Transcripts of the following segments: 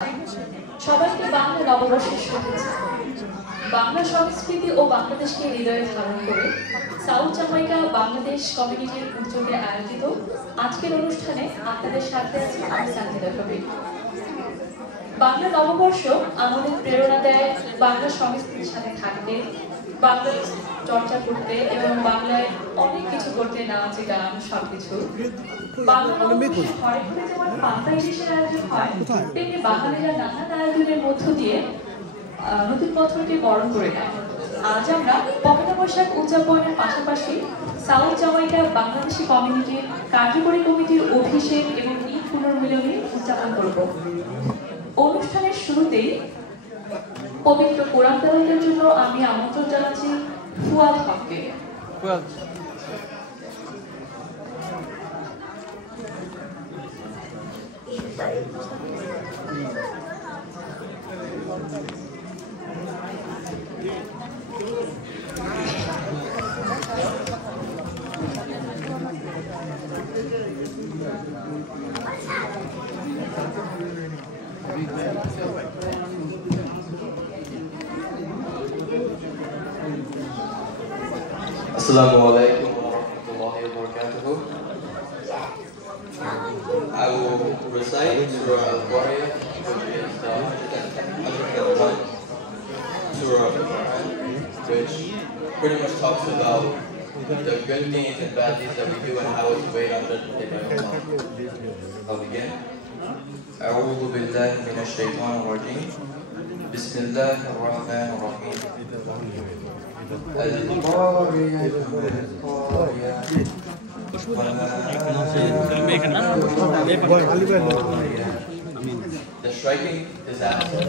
সবাইকে বাংলা নববর্ষের শুভেচ্ছা। বাংলা সংস্কৃতি ও বাংলাদেশকে হৃদয়ে ধারণ করে সাউথ জামাইকা বাংলাদেশ কমিউনিটির উদ্যোগে আয়োজিত আজকের অনুষ্ঠানে আপনাদের সাথে আছি আমি সানজিদা কবির। বাংলা নববর্ষ আমাদের প্রেরণা দেয় বাংলা সংস্কৃতির সাথে থাকতে, বাংলা চর্চা করতে এবং বাংলায় অনেক কিছু করতে, নাচ গান সবকিছু। বাংলা নববর্ষে ঘরে ঘরে যেমন পান্তা ইলিশের আয়োজন হয়, তেমনি বাঙালিরা নানান আয়োজনের মধ্য দিয়ে নতুন বছরকে বরণ করে নেয়। আজ আমরা পহেলা বৈশাখ উদযাপনের পাশাপাশি সাউথ জামাইকা বাংলাদেশি কমিউনিটির কার্যকরী কমিটির অভিষেক এবং ঈদ পুনর্মিলনী উদযাপন করব। অনুষ্ঠানের শুরুতেই পবিত্র কোরআন তেলাওয়াতের জন্য আমি আমন্ত্রণ জানাচ্ছি ফুয়াদ হককে। Assalamu alaikum wa rahmatullahi wa barakatuh. I will recite Surah Al-Qari'ah, which is the 101 Surah of the Quran, which pretty much talks about the good deeds and bad deeds that we do and how it's weighed on Judgment Day by Allah. I'll begin. أعوذ بالله من الشيطان الرجيم. بسم الله الرحمن الرحيم. The striking disaster.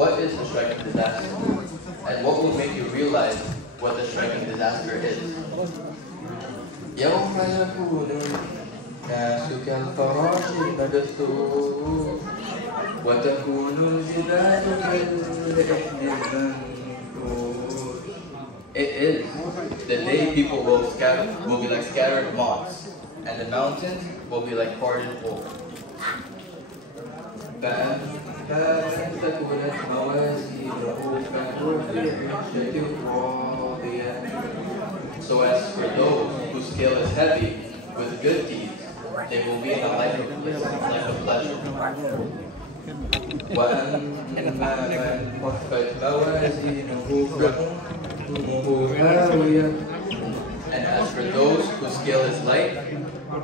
What is the striking disaster? And what will make you realize what the striking disaster is? يوم يكون الناس كالفراش المبثوث وتكون الجبال كالعهن المنفوش. It is the day people will be like scattered moths, and the mountains will be like parted wool. فمن ثقلت موازينه فهو في عيشة راضية. So as for those whose scale is heavy with good deeds, they will be in a life of bliss, life of pleasure. وأما من خفت موازينه فأمه هاوية. And as for those whose scale is light,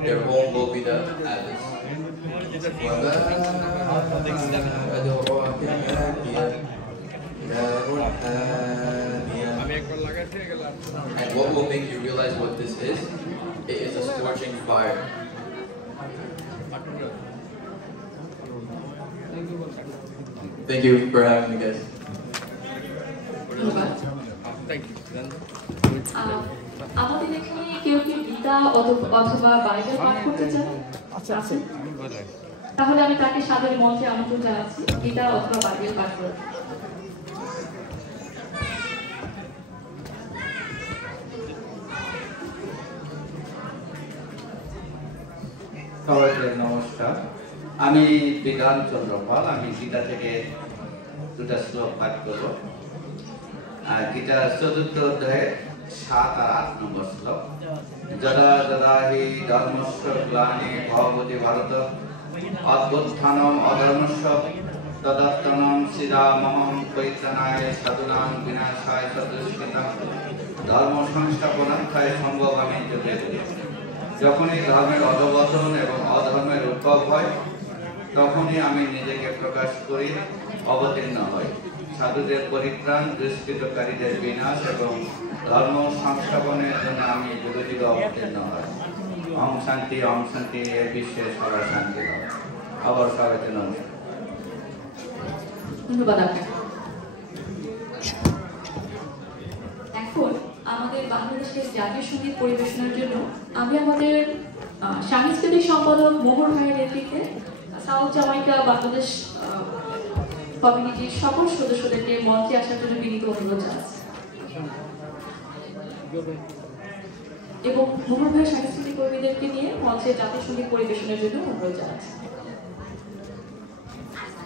their home will be the abyss. وما أدراك ما هي نار حامية. And what will make you realize what this is? It is a scorching fire. Thank you for having me, guys. আমাদের এখানে কেউ কি গীতা অথবা Bible পাঠ করতে চান? আছেন? তাহলে আমি তাকে সাদরে মঞ্চে আমন্ত্রণ জানাচ্ছি গীতা অথবা বাইবেল পাঠ করতে। সবাইকে নমস্কার। আমি বিধান চন্দ্র পাল। আমি গীতা থেকে দুটা শ্লোক পাঠ করব। গীতা ৪th অধ্যায়ে ৭ আর ৮ নম্বর শ্লোক। যদা যদা হি ধর্মস্য গ্লানি ভবতি ভারত অভ্যুত্থানম অধর্মস্য তদাত্তনম শ্রীরামহং পরিত্রাণায় সাধুনাং বিনাশায় সদুষ্কৃতম ধর্ম সংস্থাপনার্থায় সম্ভবামি যুগে যুগে। যখনই ধর্মের অধঃপতন এবং অধর্মের উদ্ভব হয়, তখনই আমি নিজেকে প্রকাশ করি, অবতীর্ণ হই। সাধুদের পরিত্রাণ, দুষ্কৃতকারীদের বিনাশ এবং ধর্ম সংস্থাপনের জন্য আমি যুগে যুগে অবতীর্ণ হই। ওম শান্তি এ বিশ্বে সবার শান্তি হবে। আবার সবাইকে নমস্কার। ধন্যবাদ আপনাকে। এখন আমাদের বাংলাদেশের জাতীয় সঙ্গীত পরিবেশনার জন্য আমি আমাদের সাংস্কৃতিক সম্পাদক মোহর ভাইয়ের নেতৃত্বে সাউথ জামাইকা বাংলাদেশ কমিউনিটির সকল সদস্যদেরকে মঞ্চে আসার জন্য বিনীত অনুরোধ জানাচ্ছি এবং মোহর ভাইয়ের সাংস্কৃতিক কর্মীদেরকে নিয়ে মঞ্চে জাতীয় সঙ্গীত পরিবেশনের জন্য অনুরোধ জানাচ্ছি।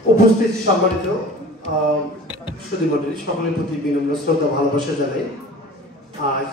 উপস্থিত সম্মানিত সুধীমণ্ডলী সকলের প্রতি বিনম্র শ্রদ্ধা ভালোবাসা জানাই। আজ